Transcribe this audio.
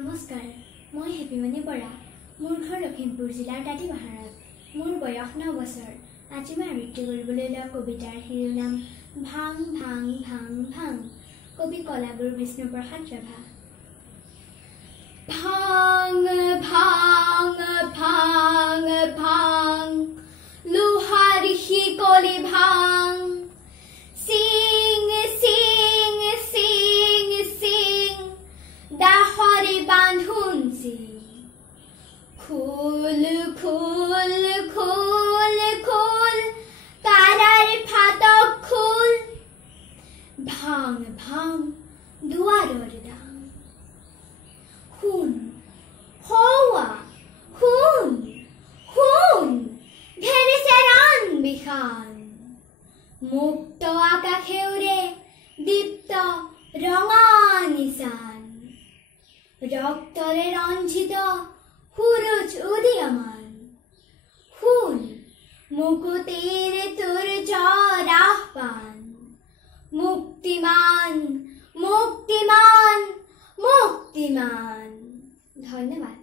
নমস্কাৰ, মই হেপিমণি বৰা। মোৰ ঘৰ লখিমপুৰ জিলাৰ দাঁতিপাহাৰত। মোৰ বয়স 9 বছৰ। আজি মই আবৃত্তি কৰিবলৈ লোৱা কবিতাৰ শিৰোনাম ভাং ভাং ভাং ভাং। কবি কলাগুৰু বিষ্ণুপ্ৰসাদ ৰাভা। ভাং ভাং ভাং ভাং লোহাৰী শিকলি ভাং, সিং সিং সিং সিং দাহৰি বান্ধোন সিং, খুল খুল খুল খুল কাৰাৰ ফাটক খুল, ভাং ভাং দুৱাৰৰ দাং, শুন হৌৱা শুন শুন ধেৰিছে ৰাণ বিশান, মুক্ত আকাশেউৰে দীপ্ত ৰঙা নিশান, ৰক্তৰে ৰঞ্জিত সূৰুজ উদীয়মান, শুন মুকুতিৰ তুৰ্য আহ্বান, মুক্তিমান মুক্তিমান মুক্তিমান। ধন্যবাদ।